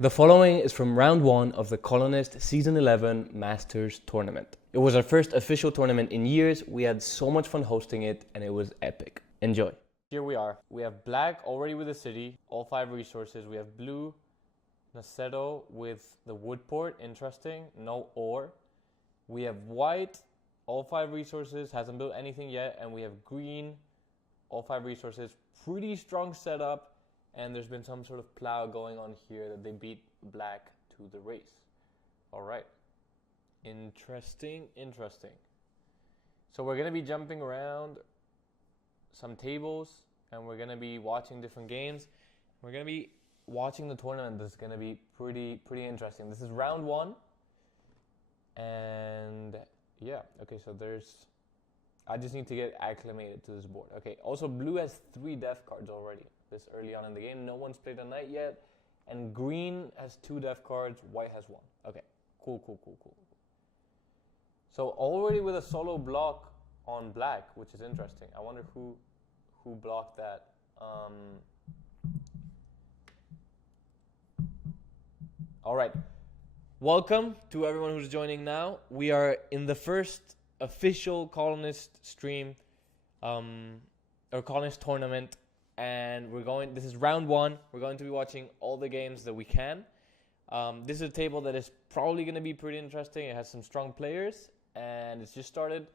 The following is from round 1 of the Colonist Season 11 Masters Tournament. It was our first official tournament in years. We had so much fun hosting it and it was epic. Enjoy. Here we are. We have black already with the city, all 5 resources. We have blue, Naceto with the wood port, interesting, no ore. We have white, all 5 resources, hasn't built anything yet. And we have green, all 5 resources, pretty strong setup. And there's been some sort of plow going on here that they beat black to the race. All right. Interesting. So we're going to be jumping around some tables, and we're going to be watching different games. We're going to be watching the tournament. That's going to be pretty interesting. This is round 1. And yeah, okay, so I just need to get acclimated to this board. Okay, also blue has 3 death cards already this early on in the game. No one's played a knight yet. And green has 2 death cards, white has 1. Okay, cool. So already with a solo block on black, which is interesting. I wonder who blocked that. All right. Welcome to everyone who's joining now. We are in the first official Colonist stream, or Colonist tournament, and this is round 1. We're going to be watching all the games that we can. This is a table that is probably going to be pretty interesting. It has some strong players, and it's just started.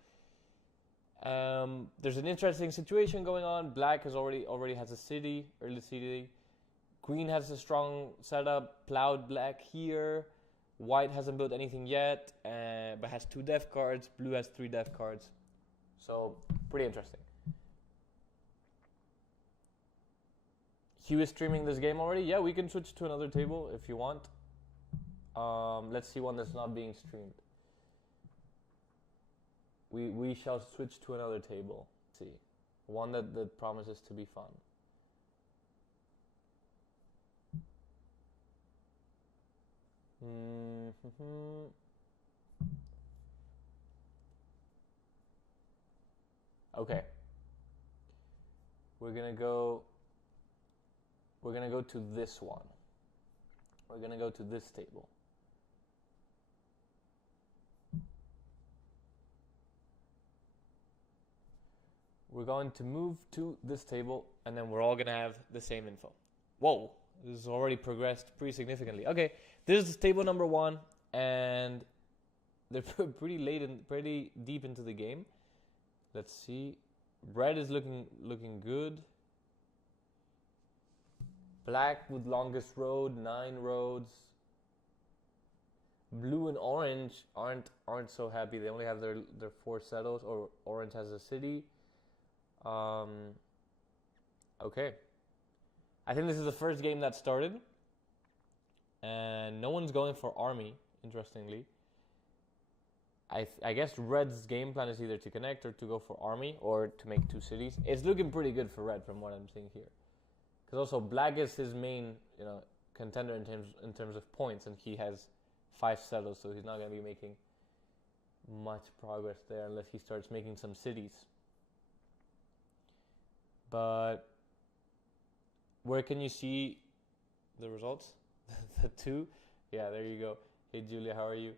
There's an interesting situation going on. Black has already has a city, early city. Green has a strong setup, plowed black here. White hasn't built anything yet, but has 2 death cards. Blue has 3 death cards. So, pretty interesting. Hugh is streaming this game already. Yeah, we can switch to another table if you want. Let's see one that's not being streamed. We shall switch to another table. Let's see. One that promises to be fun. Okay. We're gonna go to this one. We're gonna go to this table. We're going to move to this table, and then we're all gonna have the same info. Whoa, this has already progressed pretty significantly. Okay, this is table number 1, and they're pretty deep into the game. Let's see. Red is looking good. Black with longest road, 9 roads. Blue and orange aren't so happy. They only have their 4 settles, or orange has a city. Okay. I think this is the first game that started. And no one's going for army, interestingly. I guess Red's game plan is either to connect or to go for army or to make 2 cities. It's looking pretty good for Red from what I'm seeing here. Because also black is his main, contender in terms of points, and he has 5 settles, so he's not going to be making much progress there unless he starts making some cities. But where can you see the results? The 2? Yeah, there you go. Hey Julia, how are you?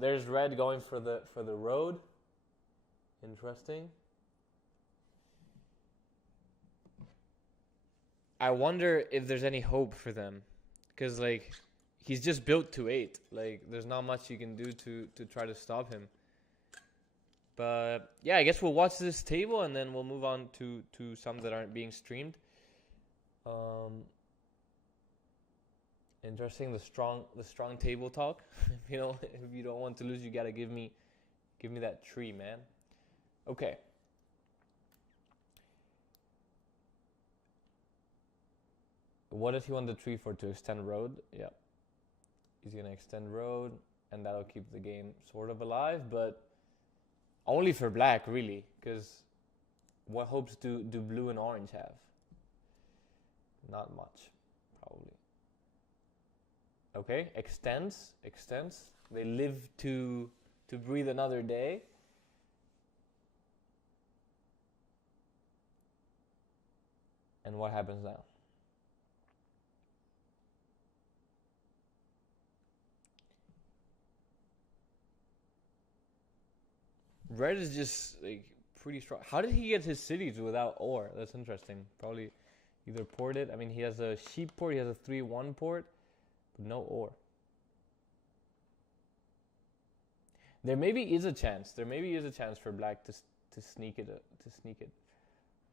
There's Red going for the road. Interesting. I wonder if there's any hope for them, because he's just built to 8. There's not much you can do to try to stop him. But yeah, I guess we'll watch this table and then we'll move on to some that aren't being streamed. Interesting, the strong table talk. If you don't want to lose, you gotta give me that tree, man. Okay. What does he want the tree for? To extend road? Yeah. He's gonna extend road, and that'll keep the game sort of alive, but only for black, really, because what hopes do blue and orange have? Not much, probably. Okay, extends. They live to breathe another day. And what happens now? Red is just like pretty strong. How did he get his cities without ore? That's interesting. Probably either ported. I mean, he has a sheep port. He has a 3-1 port, but no ore. There maybe is a chance. There maybe is a chance for Black to sneak it.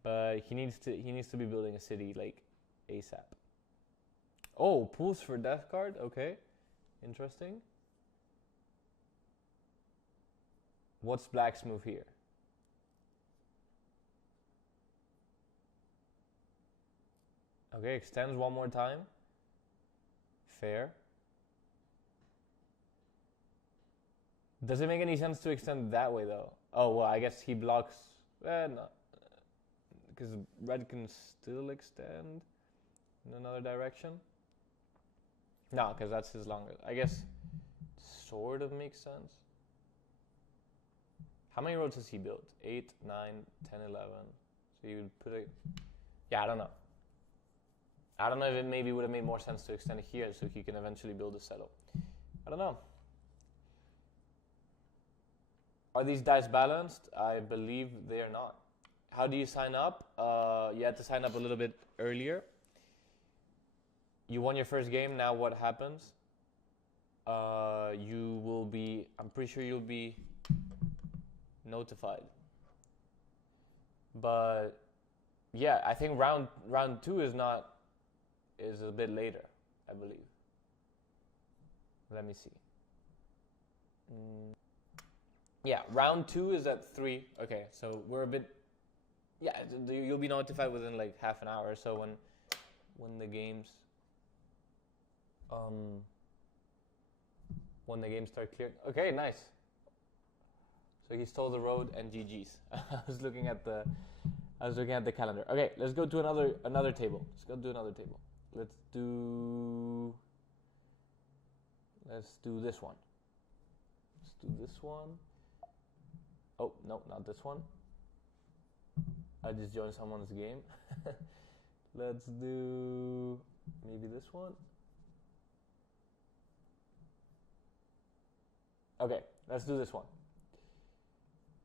But he needs to be building a city like ASAP. Oh, pools for death card. Okay, interesting. What's Black's move here? Okay, extends one more time. Fair. Does it make any sense to extend that way though? Oh, well, I guess he blocks. No. Because red can still extend in another direction. No, because that's his longest. I guess sort of makes sense. How many roads has he built? 8, 9, 10, 11. So you would put it. Yeah, I don't know. I don't know if it maybe would have made more sense to extend it here so he can eventually build a settle. I don't know. Are these dice balanced? I believe they are not. How do you sign up? You had to sign up a little bit earlier. You won your first game. Now what happens? You will be. I'm pretty sure you'll be notified. But yeah, I think round 2 is a bit later, I believe. Let me see. Yeah, round 2 is at 3. Okay, so we're a bit. Yeah, you'll be notified within like half an hour or so when the games start clearing. Okay, nice. So he stole the road and GG's. I was looking at the calendar. Okay, let's go to another table. Let's do this one. Oh, no, not this one. I just joined someone's game. Let's do maybe this one. Okay, let's do this one.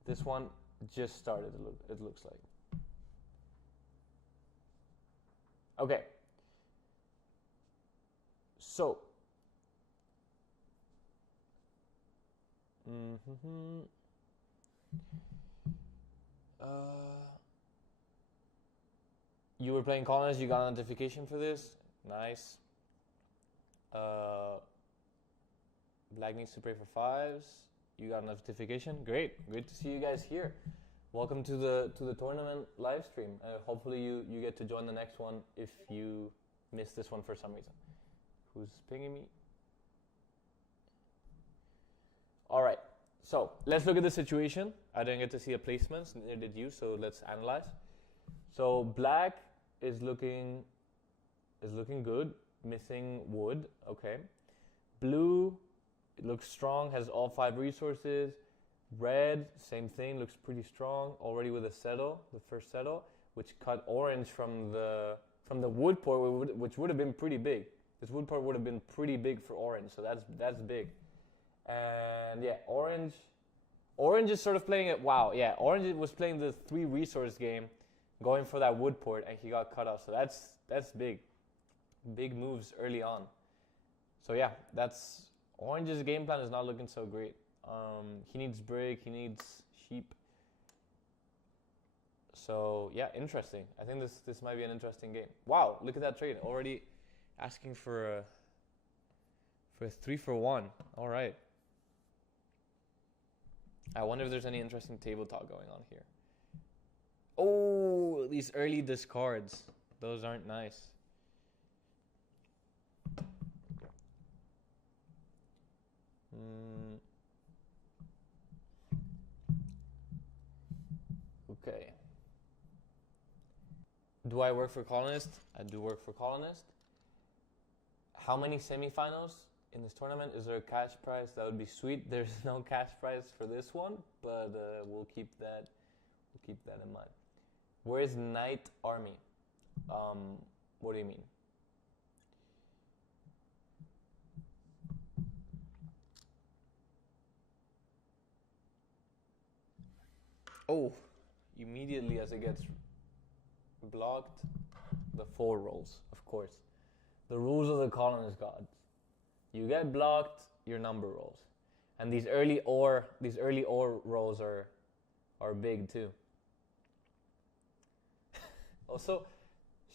This one just started, it looks like. Okay. So. You were playing Colonist, you got a notification for this. Nice. Black needs to pray for 5s. You got a notification. Great to see you guys here. Welcome to the tournament live stream. Hopefully you get to join the next one if you missed this one for some reason. Who's pinging me? All right. So let's look at the situation. I didn't get to see a placements, neither did you. So let's analyze. So Black is looking good. Missing wood. Okay. Blue, it looks strong. Has all 5 resources. Red, same thing. Looks pretty strong. Already with a settle, the first settle, which cut orange from the wood port, which would have been pretty big. This wood port would have been pretty big for orange. So that's big. And yeah, orange is sort of playing it. Wow, yeah, orange was playing the 3 resource game, going for that wood port, and he got cut off. So that's big moves early on. So yeah, that's orange's game plan is not looking so great. He needs brick, he needs sheep. So yeah, interesting. I think this might be an interesting game. Wow, look at that trade already, asking for a 3-for-1. All right. I wonder if there's any interesting table talk going on here. Oh, these early discards. Those aren't nice. Okay. Do I work for Colonist? I do work for Colonist. How many semifinals in this tournament? Is there a cash prize? That would be sweet. There's no cash prize for this one, but we'll keep that in mind. Where is Knight Army? What do you mean? Oh, immediately as it gets blocked, the 4 rolls, of course. The rules of the Colonist gods. You get blocked, your number rolls. And these early ore rolls are big too. Also,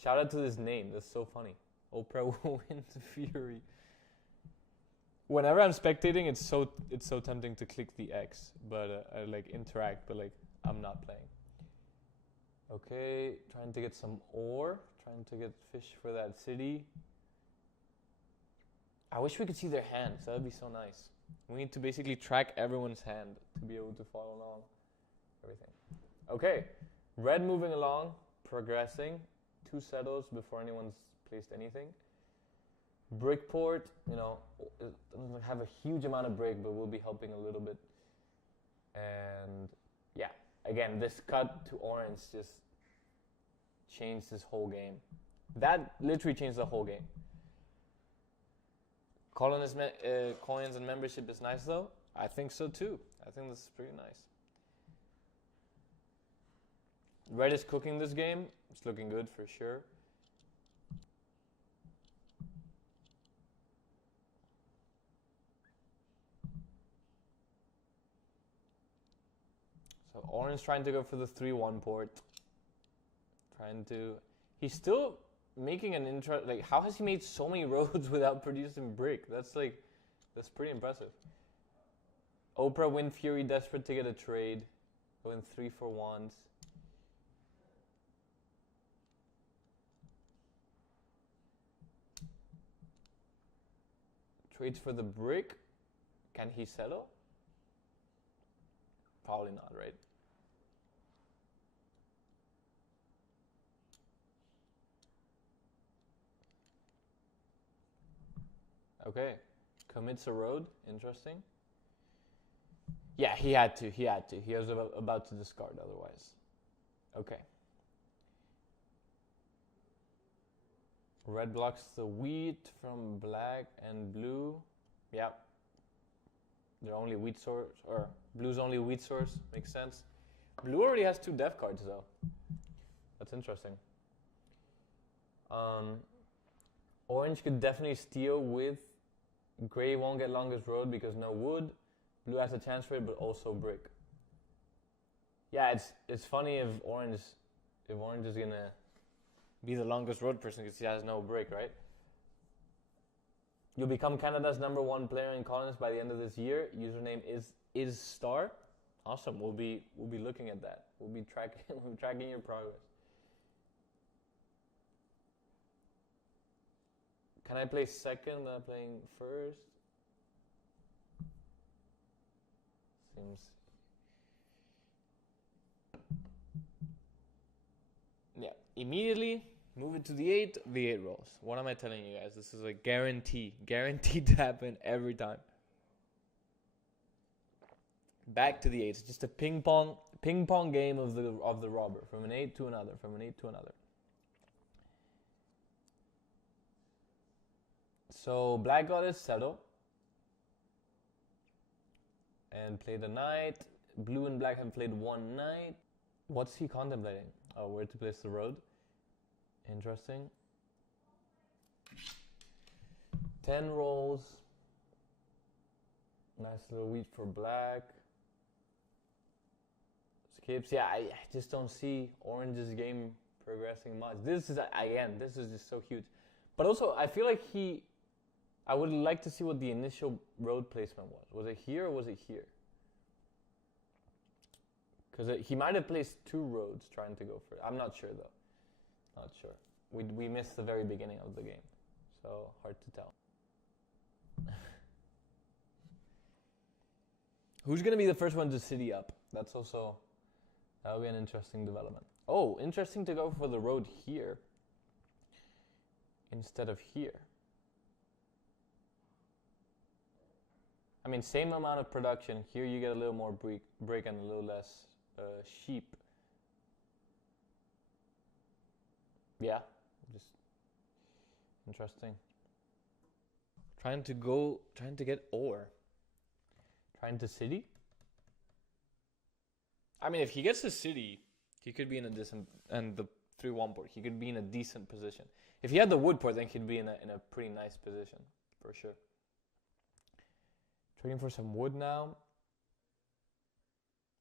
shout out to this name. That's so funny. Oprah wins Fury. Whenever I'm spectating, it's so tempting to click the X, but I like interact, but like I'm not playing. Okay, trying to get some ore, trying to get fish for that city. I wish we could see their hands. That would be so nice. We need to basically track everyone's hand to be able to follow along everything. Okay, red moving along, progressing. 2 settles before anyone's placed anything. Brickport, you know, it doesn't have a huge amount of brick, but will be helping a little bit. And yeah, again, this cut to orange just changed this whole game. That literally changed the whole game. Colonist coins and membership is nice though. I think so too. I think this is pretty nice. Red is cooking this game. It's looking good for sure. So orange trying to go for the 3-1 port. He's still making an intro. Like, how has he made so many roads without producing brick? That's pretty impressive. Oprah win Fury, desperate to get a trade. Going 3 for 1s. Trades for the brick. Can he settle? Probably not, right? Okay. Commits a road. Interesting. Yeah, he had to. He was about to discard otherwise. Okay. Red blocks the wheat from black and blue. Yep. They're only wheat source, or blue's only wheat source. Makes sense. Blue already has 2 death cards though. That's interesting. Orange could definitely steal with gray. Won't get longest road because no wood. Blue has a chance for it, but also brick. Yeah, it's funny if orange is gonna be the longest road person because he has no brick, right? You'll become Canada's #1 player in Colonist by the end of this year. Username is star. Awesome. We'll be looking at that. We'll be tracking your progress. Can I play second? Am I playing first? Seems. Yeah. Immediately move it to the 8. The 8 rolls. What am I telling you guys? This is a guaranteed to happen every time. Back to the 8. It's just a ping pong game of the robber, from an 8 to another, from an 8 to another. So black goddess settle and played a knight. Blue and black have played 1 knight. What's he contemplating? Oh, where to place the road? Interesting. 10 rolls. Nice little wheat for black. Skips. Yeah, I just don't see Orange's game progressing much. This is just so huge. But also, I feel like I would like to see what the initial road placement was. Was it here or was it here? Because he might have placed 2 roads trying to go for it. I'm not sure though. Not sure. We missed the very beginning of the game, so hard to tell. Who's gonna be the first one to city up? That'll be an interesting development. Oh, interesting to go for the road here instead of here. I mean, same amount of production. Here you get a little more brick and a little less sheep. Yeah, Interesting. Trying to get ore. Trying to city? I mean, if he gets to city, he could be in a decent, and the 3-1 port, he could be in a decent position. If he had the wood port, then he'd be in a pretty nice position, for sure. Trading for some wood now.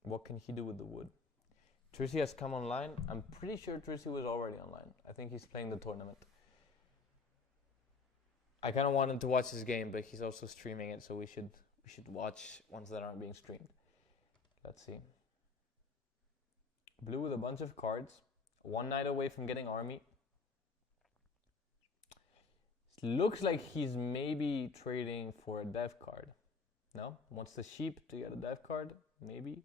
What can he do with the wood? Trissy has come online. I'm pretty sure Trissy was already online. I think he's playing the tournament. I kind of wanted to watch his game, but he's also streaming it, so we should watch ones that aren't being streamed. Let's see. Blue with a bunch of cards. 1 knight away from getting army. Looks like he's maybe trading for a dev card. No? Wants the sheep to get a dev card? Maybe.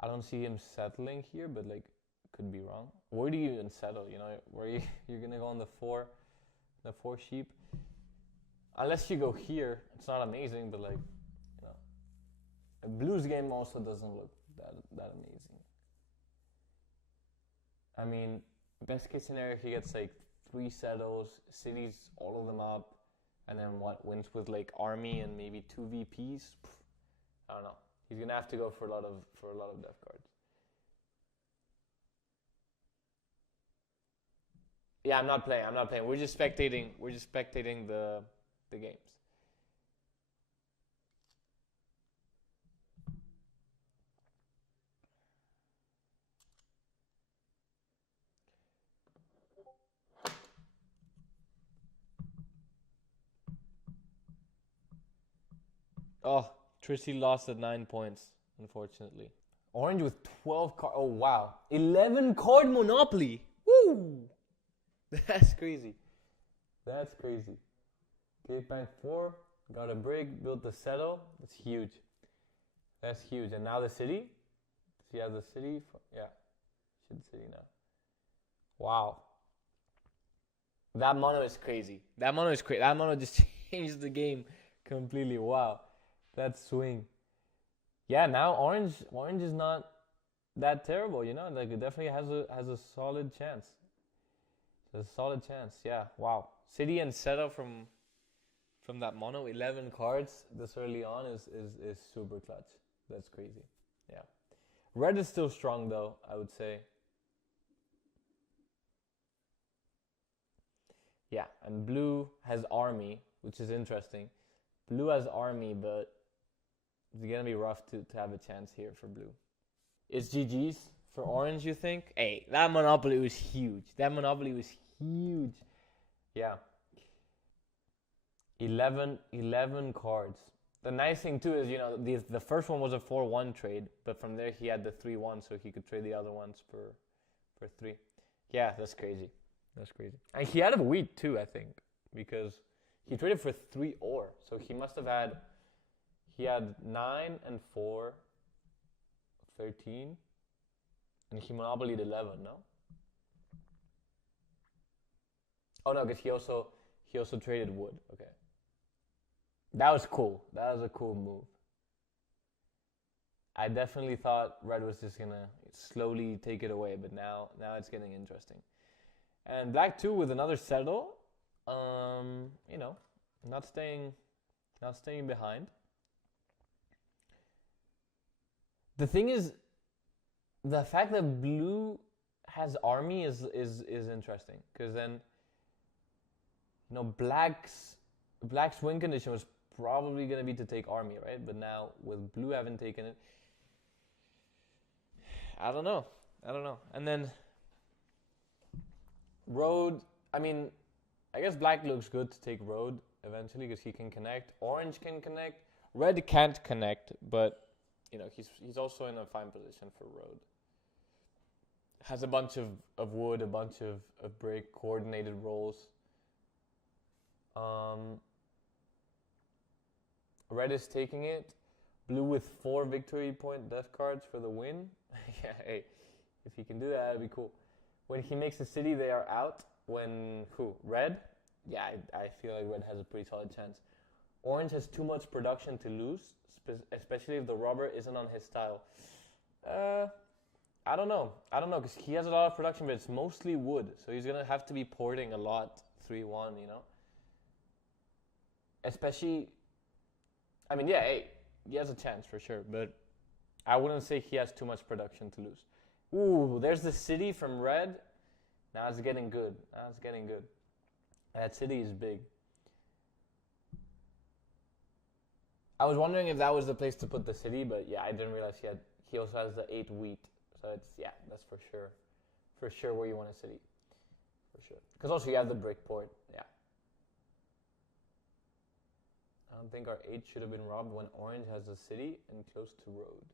I don't see him settling here, but like, could be wrong. Where do you even settle? You know, where you're gonna go on the 4 sheep? Unless you go here, it's not amazing, but like, you know, a Blues game also doesn't look that amazing. I mean, best case scenario, he gets like 3 settles, cities, all of them up, and then wins with like army and maybe 2 VPs. I don't know. He's gonna have to go for a lot of death cards. Yeah, I'm not playing. We're just spectating. We're just spectating the games. Oh, Trissy lost at 9 points, unfortunately. Orange with 12 card. Oh, wow. 11 card Monopoly. Woo! That's crazy. That's crazy. Gate bank 4. Got a brick. Built the settle. That's huge. That's huge. And now the city. Does he have the city? Yeah. Should city now. Wow. That mono is crazy. That mono just changed the game completely. Wow. That swing. Yeah, now orange is not that terrible, you know? Like, it definitely has a solid chance. A solid chance. Yeah. Wow. City and settle from that mono, 11 cards this early on is super clutch. That's crazy. Yeah. Red is still strong though, I would say. Yeah, and blue has army, which is interesting. Blue has army, but it's gonna be rough to have a chance here for blue. It's GG's for orange, you think? Hey, that monopoly was huge. Yeah. 11 cards. The nice thing too is, you know, the first one was a 4-1 trade, but from there he had the 3-1, so he could trade the other ones for 3. Yeah, that's crazy. And he had a wheat too, I think, because he traded for 3 ore, so he must have had. He had 9 and 4, 13, and he monopolied 11. No. Oh no, because he also traded wood. Okay. That was cool. That was a cool move. I definitely thought red was just gonna slowly take it away, but now it's getting interesting. And black too with another settle. You know, not staying behind. The thing is, the fact that blue has army is interesting, because then, you know, black's win condition was probably going to be to take army, right? But now with blue having taken it, I don't know. And then road, I mean, I guess black looks good to take road eventually because he can connect. Orange can connect. Red can't connect, but you know, he's also in a fine position for road. Has a bunch of wood, a bunch of brick, coordinated rolls. Red is taking it. Blue with 4 victory point death cards for the win. Yeah, hey, if he can do that, that'd be cool. When he makes a city, they are out. When red? Yeah, I feel like red has a pretty solid chance. Orange has too much production to lose, especially if the rubber isn't on his style. I don't know, because he has a lot of production, but it's mostly wood, so he's gonna have to be porting a lot 3-1, you know? Especially, I mean, yeah, hey, he has a chance for sure, but I wouldn't say he has too much production to lose. Ooh, there's the city from red. Now it's getting good. That city is big. I was wondering if that was the place to put the city, but yeah, I didn't realize he also has the 8 wheat. So it's, yeah, that's for sure where you want a city. For sure. Because also you have the brick port, yeah. I don't think our 8 should have been robbed when orange has a city and close to road.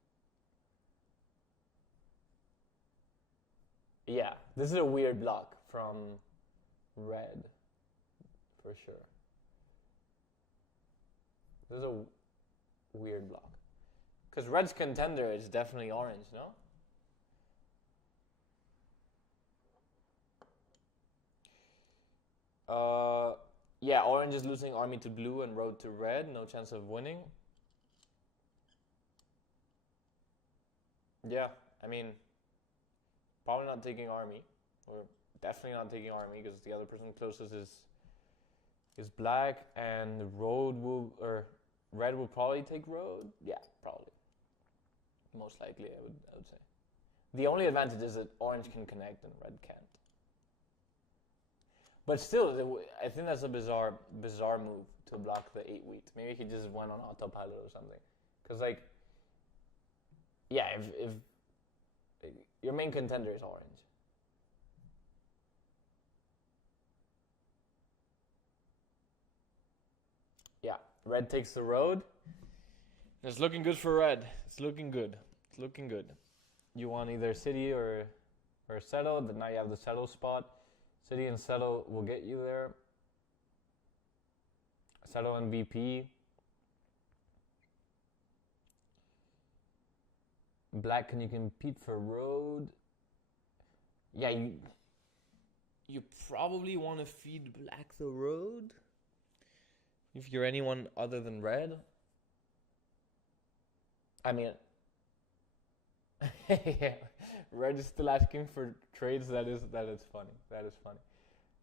Yeah, this is a weird block from red, for sure. This is a weird block. Because red's contender is definitely orange, no? Yeah, orange is losing army to blue and road to red. No chance of winning. Yeah, I mean, probably not taking army. Or definitely not taking army because the other person closest is black, and red will probably take road. Yeah, probably. Most likely, I would say. The only advantage is that orange can connect and red can't. But still, I think that's a bizarre move to block the 8 wheat. Maybe he just went on autopilot or something. Because, like, yeah, if your main contender is orange. Yeah, red takes the road. It's looking good for red. It's looking good. You want either city or settle, but now you have the settle spot. City and settle will get you there. Settle and VP. Black, can you compete for road? Yeah, you probably want to feed black the road. If you're anyone other than red. I mean, yeah, red is still asking for trades. That is funny.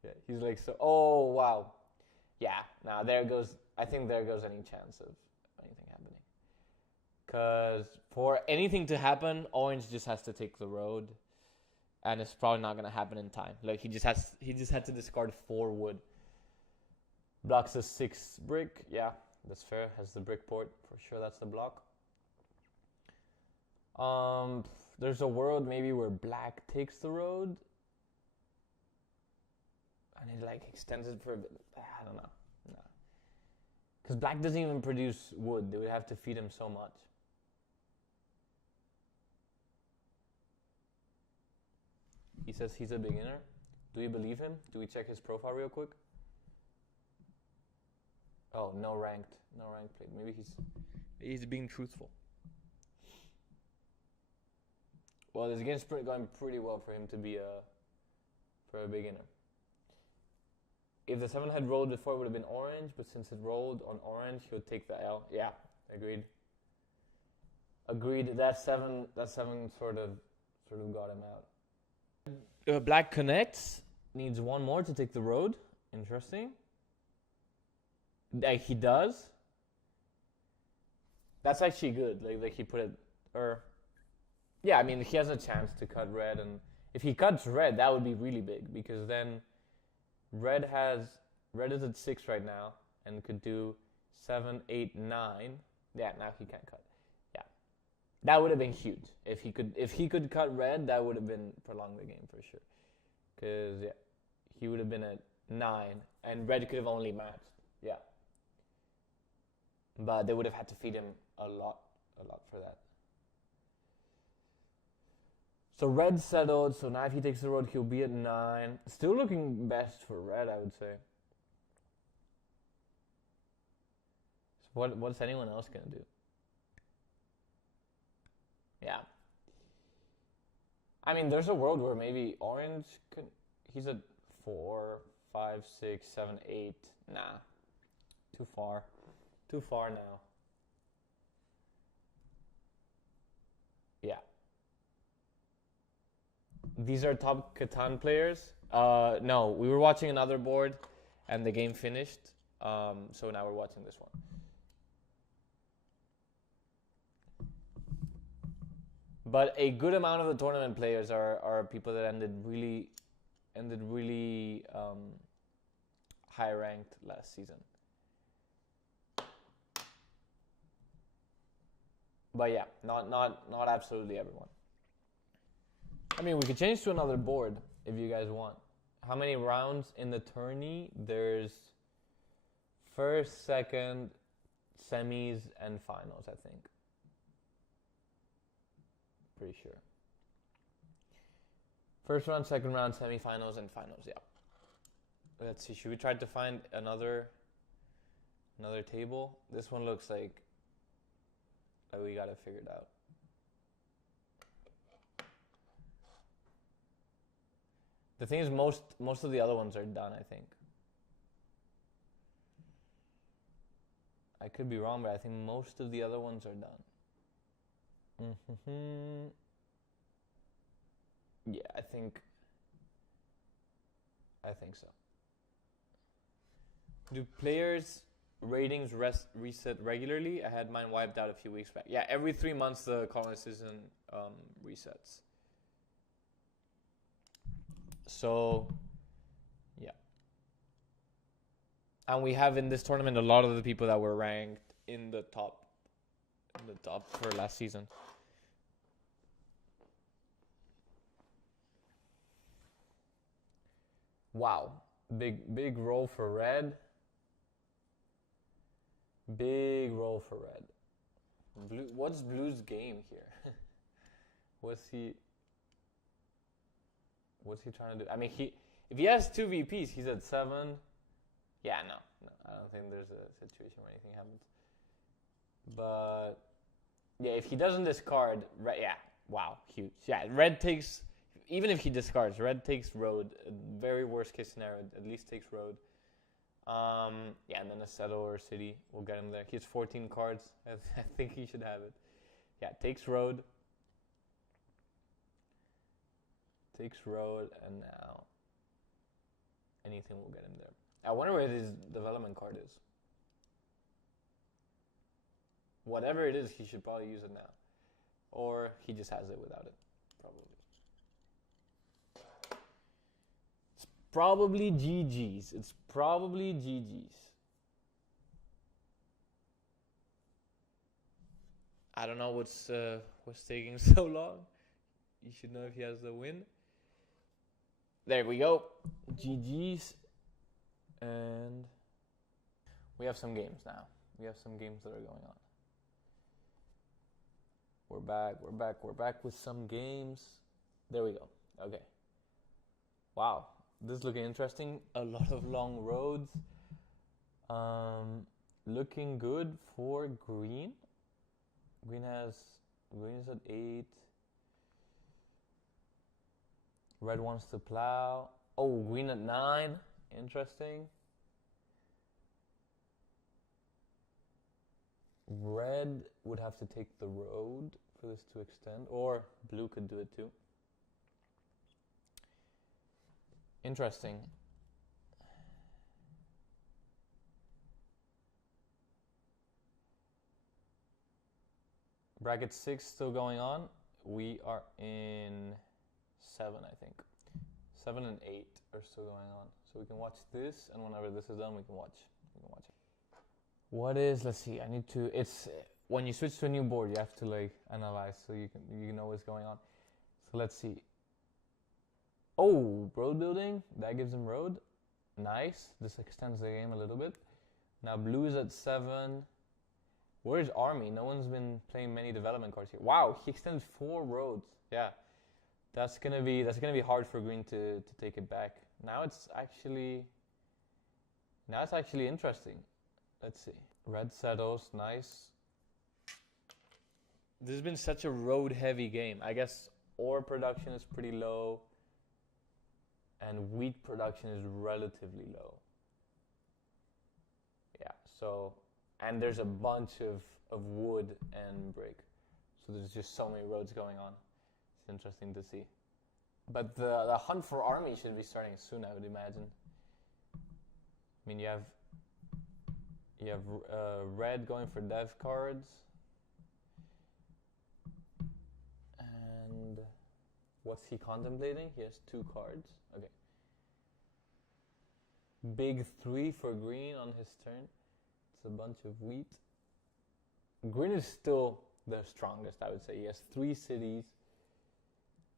Yeah, he's like, so. Oh wow, yeah. Now I think there goes any chance of anything happening. Cause for anything to happen, orange just has to take the road, and it's probably not gonna happen in time. Like he just had to discard 4 wood. Blocks a 6 brick. Yeah, that's fair. Has the brick port for sure. That's the block. There's a world maybe where black takes the road, and it like extends it for a bit. I don't know. No. Because black doesn't even produce wood. They would have to feed him so much. He says he's a beginner. Do we believe him? Do we check his profile real quick? Oh, no ranked played. Maybe he's being truthful. Well, this game's going pretty well for him to be for a beginner. If the 7 had rolled before, it would have been orange, but since it rolled on orange, he would take the L. Yeah, agreed. That 7 sort of got him out. Black connects, needs 1 more to take the road. Interesting. Like he does. That's actually good. Like he put it, yeah, I mean, he has a chance to cut red, and if he cuts red, that would be really big, because then red is at 6 right now, and could do 7, 8, 9. Yeah, now he can't cut. Yeah, that would have been huge. If he could cut red, that would have been prolonged the game for sure. Because yeah, he would have been at 9, and red could have only matched. Yeah, but they would have had to feed him a lot for that. So red settled, so now if he takes the road, he'll be at 9. Still looking best for red, I would say. So what's anyone else going to do? Yeah. I mean, there's a world where maybe orange could... He's at 4, 5, 6, 7, 8. Nah. Too far. Too far now. Yeah. These are top Catan players. No, we were watching another board, and the game finished. So now we're watching this one. But a good amount of the tournament players are people that ended really high ranked last season. But yeah, not absolutely everyone. I mean, we could change to another board if you guys want. How many rounds in the tourney? There's first, second, semis, and finals, I think. Pretty sure. First round, second round, semifinals, and finals, yeah. Let's see, should we try to find another table? This one looks like we got it figured out. The thing is, most of the other ones are done, I think. I could be wrong, but I think most of the other ones are done. Yeah, I think so. Do players' ratings reset regularly? I had mine wiped out a few weeks back. Yeah, every 3 months the Colonist season resets. So, yeah. And we have in this tournament a lot of the people that were ranked in the top for last season. Wow, big roll for red. Big roll for red. Blue, what's Blue's game here? What's he trying to do? I mean, if he has 2 VPs, he's at 7. Yeah, no, I don't think there's a situation where anything happens. But yeah, if he doesn't discard, yeah, wow, huge. Yeah, red takes, even if he discards, red takes road. Very worst case scenario, at least takes road. Yeah, and then a settle or city will get him there. He has 14 cards. I think he should have it. Yeah, takes road. Takes road, and now anything will get him there. I wonder where his development card is. Whatever it is, he should probably use it now. Or he just has it without it, probably. It's probably GG's. It's probably GG's. I don't know what's taking so long. You should know if he has the win. There we go. GG's. And we have some games now. We have some games that are going on. We're back with some games. There we go. Okay. Wow. This is looking interesting. A lot of long roads. Looking good for green. Green is at 8. Red wants to plow. Oh, green at 9. Interesting. Red would have to take the road for this to extend, or blue could do it too. Interesting. Bracket 6 still going on. We are in 7, I think. 7 and 8 are still going on. So we can watch this, and whenever this is done, we can watch it. What is, let's see, it's, when you switch to a new board, you have to like analyze so you know what's going on. So let's see. Oh, road building, that gives him road. Nice, this extends the game a little bit. Now blue's at 7. Where's army? No one's been playing many development cards here. Wow, he extends 4 roads. Yeah, that's gonna be hard for green to take it back. Now it's actually interesting. Let's see. Red settles, nice. This has been such a road-heavy game. I guess ore production is pretty low, and wheat production is relatively low. Yeah, so, and there's a bunch of wood and brick. So there's just so many roads going on. It's interesting to see. But the hunt for army should be starting soon, I would imagine. I mean, you have red going for dev cards, and what's he contemplating? He has 2 cards. Okay. Big 3 for green on his turn. It's a bunch of wheat. Green is still the strongest, I would say. He has 3 cities.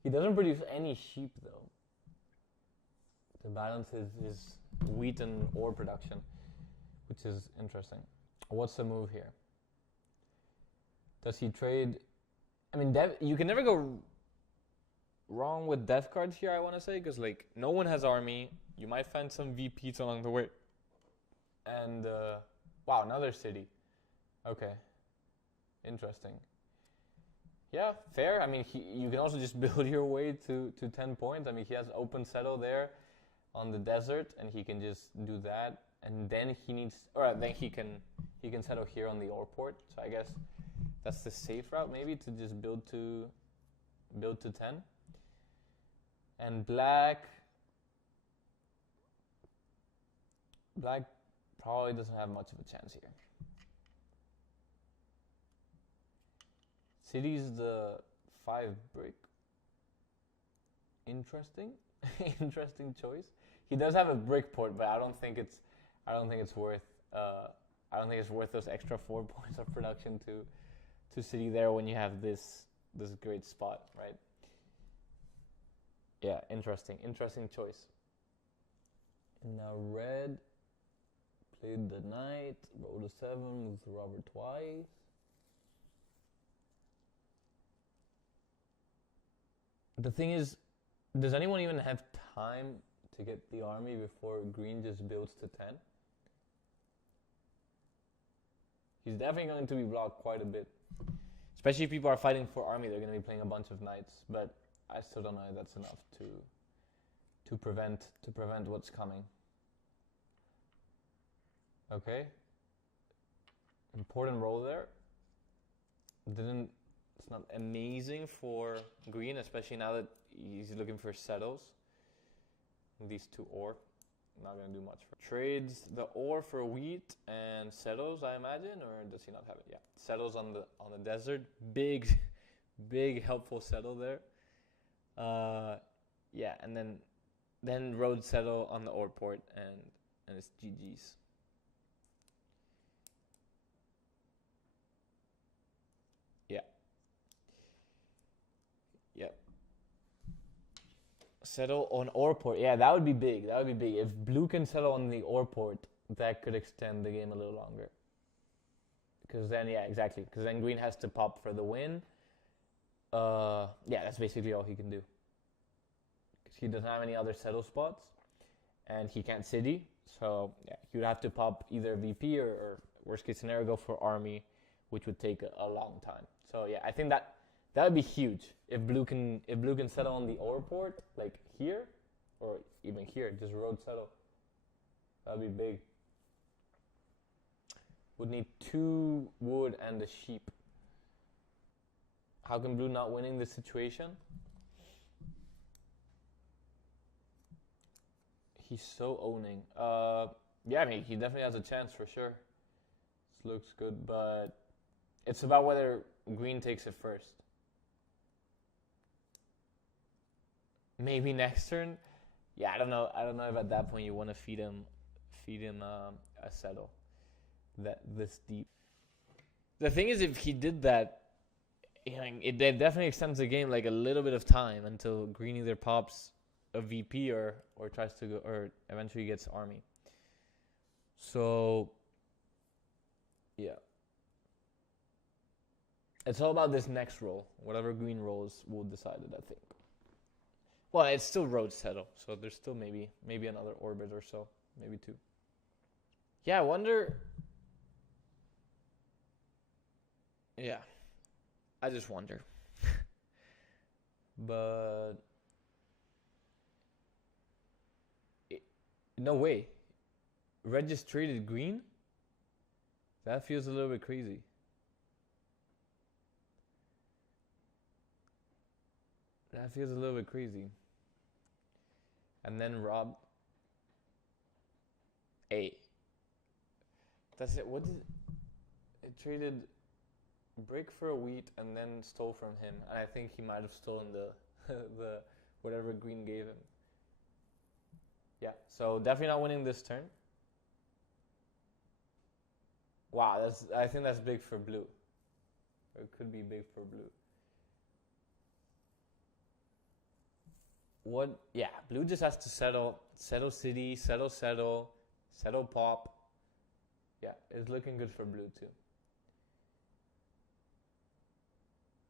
He doesn't produce any sheep, though, to balance his wheat and ore production, which is interesting. What's the move here? Does he trade? I mean, you can never go wrong with dev cards here, I want to say, because like no one has army. You might find some VPs along the way. And wow, another city. Okay, interesting. Yeah, fair. I mean, you can also just build your way to 10 points. I mean, he has open settle there on the desert, and he can just do that. And then then he can settle here on the ore port. So I guess that's the safe route, maybe, to just build to 10. And black probably doesn't have much of a chance here. City's the 5 brick. Interesting. Interesting choice. He does have a brick port, but I don't think it's worth those extra 4 points of production to city there when you have this great spot, right? Yeah, interesting choice. And now red played the knight, rolled a 7, moves the robber twice. The thing is, does anyone even have time to get the army before green just builds to 10? He's definitely going to be blocked quite a bit. Especially if people are fighting for army, they're going to be playing a bunch of knights. But I still don't know if that's enough to prevent what's coming. Okay. Important roll there. It's not amazing for green, especially now that he's looking for settles. These 2 ore, not going to do much. Trades the ore for wheat and settles, I imagine, or does he not have it? Yeah, settles on the desert. Big helpful settle there. Yeah, and then road settle on the ore port, and it's GG's. Yeah. Yep. Settle on ore port. Yeah, that would be big. If blue can settle on the ore port, that could extend the game a little longer. Because then, yeah, exactly. Because then green has to pop for the win. Yeah, that's basically all he can do. Because he doesn't have any other settle spots. And he can't city. So, yeah, he would have to pop either VP or worst case scenario, go for army, which would take a long time. So, yeah, I think that would be huge if blue can settle on the ore port, like here, or even here, just road settle. That would be big. Would need 2 wood and a sheep. How can blue not winning this situation? He's so owning. Yeah, I mean, he definitely has a chance for sure. This looks good, but it's about whether green takes it first. Maybe next turn. Yeah, I don't know if at that point you want to feed him a settle this deep. The thing is, if he did that, it definitely extends the game like a little bit of time until green either pops a VP or tries to go, or eventually gets army. So yeah, it's all about this next roll. Whatever green rolls will decide it, I think. Well, it's still road settle, so there's still maybe another orbit or so, maybe 2. Yeah, I wonder. Yeah, I just wonder. But no way. Red just traded green? That feels a little bit crazy. That feels a little bit crazy. And then Rob. A. That's it. What did it traded brick for a wheat and then stole from him, and I think he might have stolen the the whatever green gave him. Yeah, so definitely not winning this turn. Wow, I think that's big for blue. Or it could be big for blue. What? Yeah, blue just has to settle city, settle pop. Yeah, it's looking good for blue too.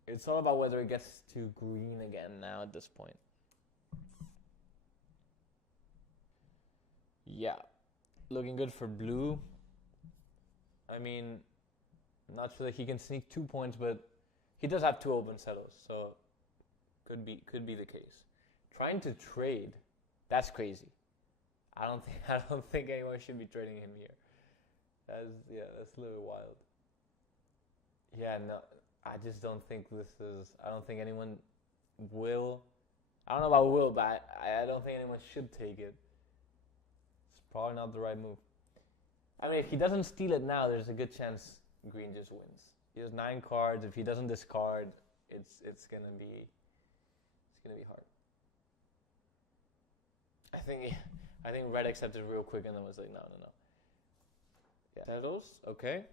It's all about whether it gets to green again now at this point. Yeah, looking good for blue. I mean, I'm not sure that he can sneak 2 points, but he does have 2 open settles, so could be the case. Trying to trade, that's crazy. I don't think anyone should be trading him here. That's a little bit wild. Yeah, no, I just don't think this is. I don't think anyone will. I don't know about will, but I don't think anyone should take it. It's probably not the right move. I mean, if he doesn't steal it now, there's a good chance green just wins. He has 9 cards. If he doesn't discard, it's gonna be hard. I think red accepted real quick and then was like, no. Yeah. Settles, okay.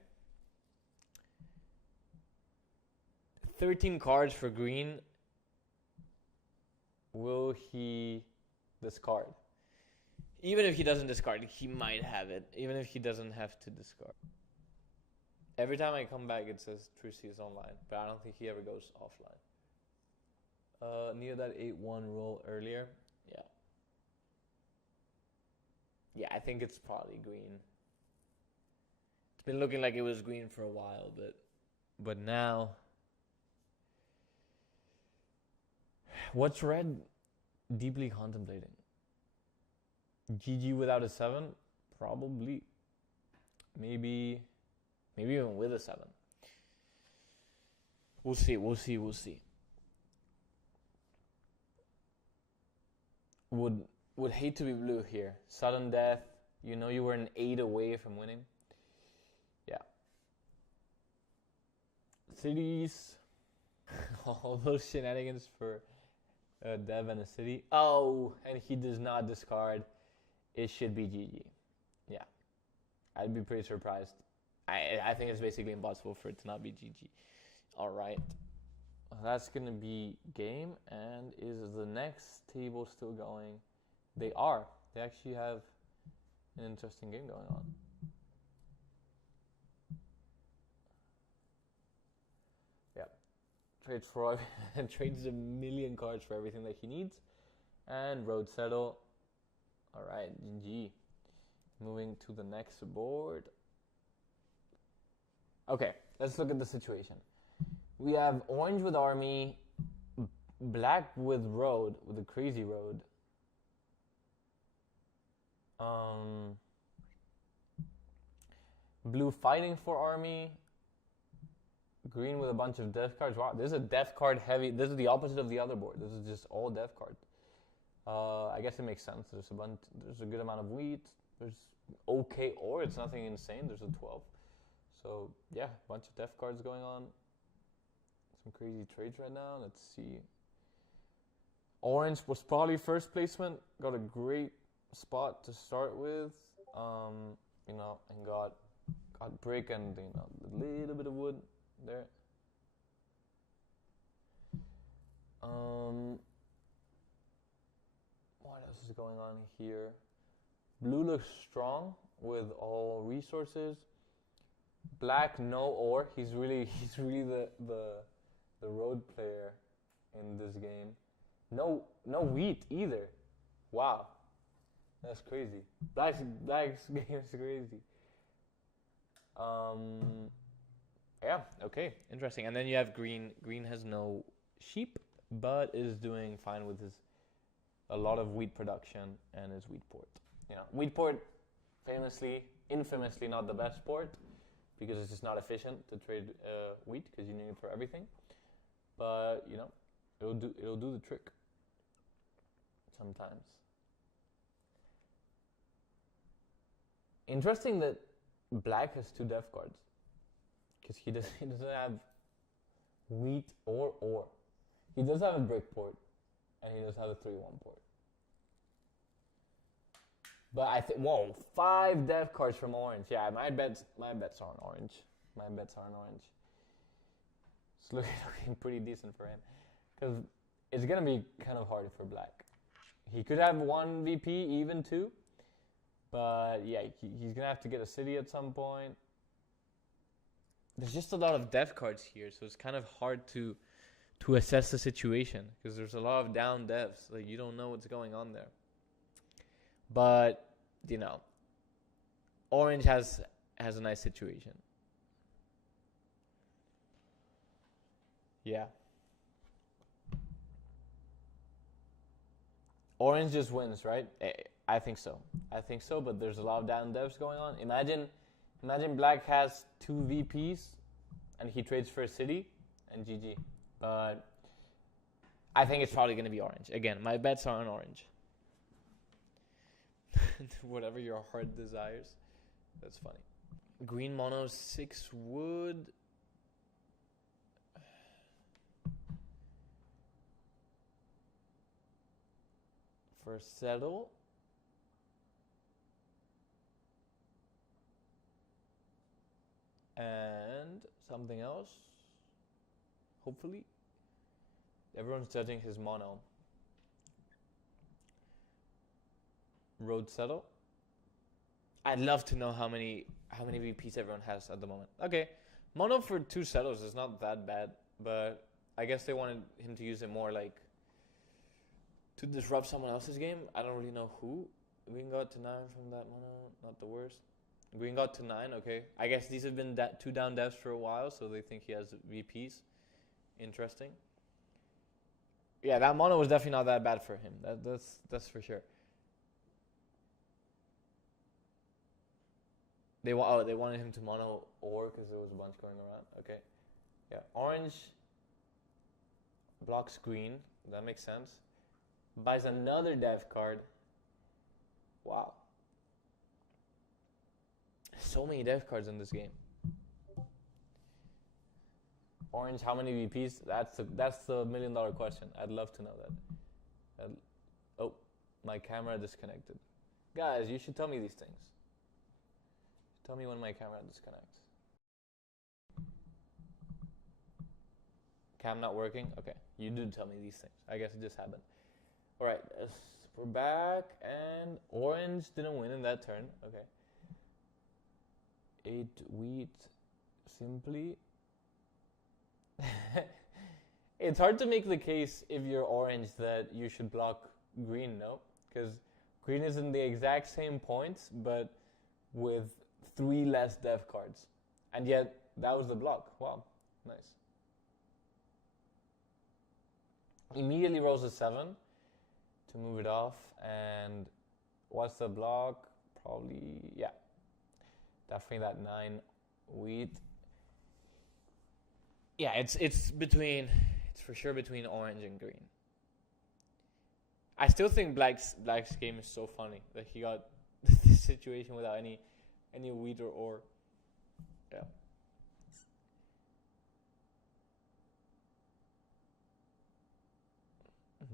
13 cards for green. Will he discard? Even if he doesn't discard, he might have it. Even if he doesn't have to discard. Every time I come back, it says Trucy is online, but I don't think he ever goes offline. Near that 8-1 roll earlier. Yeah. Yeah, I think it's probably green. It's been looking like it was green for a while, but now. What's red deeply contemplating? GG without a 7? Probably. Maybe even with a 7. We'll see. Would hate to be blue here. Sudden death. You know you were an 8 away from winning. Yeah. Cities. All those shenanigans for Dev and a city. Oh, and he does not discard. It should be GG. Yeah. I'd be pretty surprised. I think it's basically impossible for it to not be GG. All right. That's going to be game. And is the next table still going? They are. They actually have an interesting game going on. Yeah. Trades a million cards for everything that he needs. And road settle. All right, GG. Moving to the next board. Okay, let's look at the situation. We have orange with army, black with road, with a crazy road. Blue fighting for army. Green with a bunch of death cards. Wow, this is a death card heavy. This is the opposite of the other board. This is just all death cards. I guess it makes sense. There's a good amount of wheat. There's okay ore. It's nothing insane. There's a 12. So yeah, a bunch of death cards going on. Some crazy trades right now. Let's see. Orange was probably first placement. Got a great spot to start with. And got brick and a little bit of wood there. What else is going on here? Blue looks strong with all resources. Black no ore. He's really the road player in this game. No wheat either. Wow, that's crazy. Black's game is crazy. Yeah. Okay. Interesting. And then you have green. Green has no sheep, but is doing fine with a lot of wheat production and his wheat port. Wheat port, infamously not the best port because it's just not efficient to trade wheat because you need it for everything. But it'll do the trick sometimes. Interesting that black has 2 def cards. Because he doesn't have wheat or ore. He does have a brick port. And he does have a 3-1 port. But I think, whoa, 5 def cards from orange. Yeah, my bets are on orange. My bets are on orange. It's looking pretty decent for him. Because it's going to be kind of hard for black. He could have 1 VP, even 2. But yeah, he's going to have to get a city at some point. There's just a lot of def cards here, so it's kind of hard to assess the situation. Because there's a lot of down devs. Like, you don't know what's going on there. But, you know, orange has a nice situation. Yeah. Orange just wins, right? I think so. But there's a lot of down devs going on. Imagine black has 2 VPs and he trades for a city and GG. But I think it's probably going to be orange. Again, my bets are on orange. Whatever your heart desires. That's funny. Green mono 6 wood. For settle. And something else. Hopefully. Everyone's judging his mono. Road settle. I'd love to know how many VPs everyone has at the moment. Okay, mono for 2 settles is not that bad, but I guess they wanted him to use it more like to disrupt someone else's game. I don't really know who. Green got to 9 from that mono, not the worst. Green got to 9, okay. I guess these have been 2 down devs for a while, so they think he has VPs. Interesting. Yeah, that mono was definitely not that bad for him. That's for sure. They wanted him to mono ore because there was a bunch going around. Okay. Yeah, orange blocks green. That makes sense. Buys another dev card. Wow. So many dev cards in this game. Orange, how many VPs? That's the $1 million question. I'd love to know that. Oh, my camera disconnected. Guys, you should tell me these things. Tell me when my camera disconnects. Cam not working? Okay, you did tell me these things. I guess it just happened. All right, we're back, and orange didn't win in that turn. Okay. 8 wheat, simply. It's hard to make the case if you're orange that you should block green, no? Because green is in the exact same points, but with 3 less dev cards. And yet, that was the block. Wow, nice. Immediately rolls a 7 to move it off. And what's the block? Probably, yeah. Definitely that 9 wheat. Yeah, it's for sure between orange and green. I still think black's game is so funny that he got this situation without any wheat or ore. Yeah.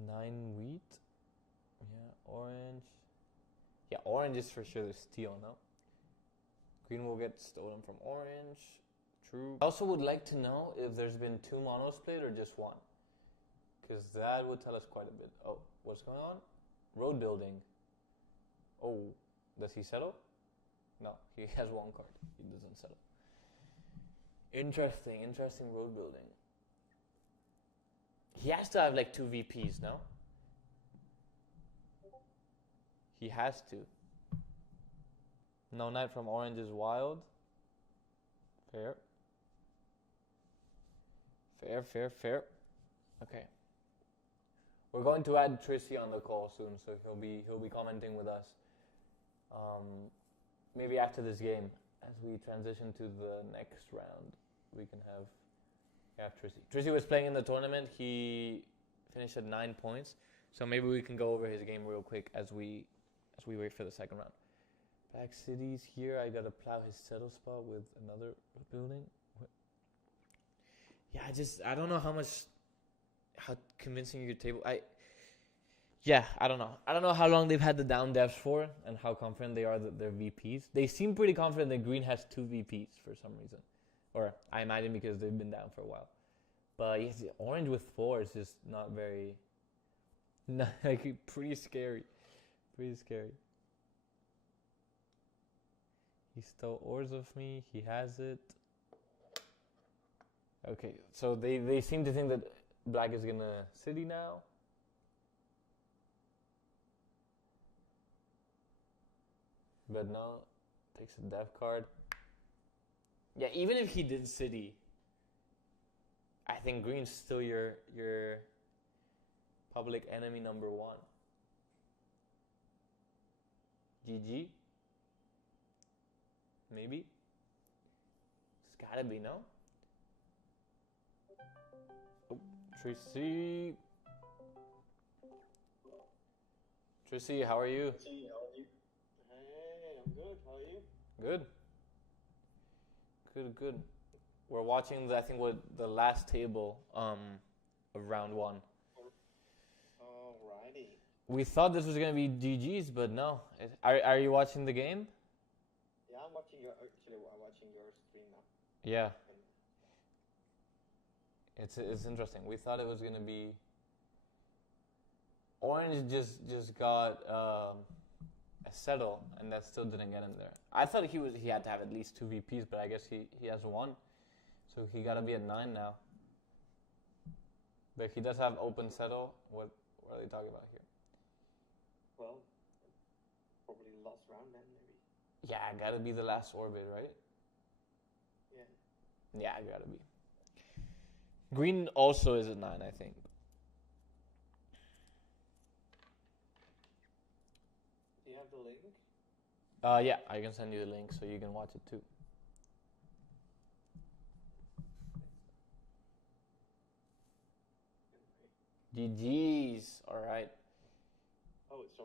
Nine wheat. Yeah, orange. Yeah, orange is for sure the steal, no? Green will get stolen from orange. True. I also would like to know if there's been 2 monos played or just 1. Because that would tell us quite a bit. Oh, what's going on? Road building. Oh, does he settle? No, he has 1 card. He doesn't settle. Interesting road building. He has to have like 2 VPs, no? He has to. No knight from orange is wild. Fair. Fair. Okay. We're going to add Trissy on the call soon, so he'll be commenting with us. Maybe after this game, as we transition to the next round, we can have Trissy. Trissy was playing in the tournament. He finished at 9 points, so maybe we can go over his game real quick as we wait for the second round. Black cities here. I gotta plow his settle spot with another building. What? Yeah, I don't know how convincing your table. I don't know. I don't know how long they've had the down devs for and how confident they are that they're VPs. They seem pretty confident that Green has 2 VPs for some reason. Or I imagine because they've been down for a while. But yes, orange with 4 is just not very... like, pretty scary. Pretty scary. He stole ores of me. He has it. Okay, so they seem to think that black is gonna city now. But no, takes a dev card. Yeah, even if he did city, I think green's still your public enemy number 1. GG. Maybe. It's gotta be, no? Oh, Tracy. Tracy, how are you? Hey, I'm good. How are you? Good. Good. We're watching the last table of round 1. Alrighty. We thought this was gonna be GG's, but no. Are you watching the game? Yeah, I'm watching your stream now. Yeah. It's interesting. We thought it was gonna be orange just got a settle, and that still didn't get him there. I thought he had to have at least 2 VPs, but I guess he has 1, so he gotta be at 9 now. But he does have open settle. What are they talking about here? Well, probably the last round then, maybe. Yeah, gotta be the last orbit, right? Yeah. Yeah, gotta be. Green also is at 9, I think. Do you have the link? Yeah, I can send you the link so you can watch it too. GG's. All right.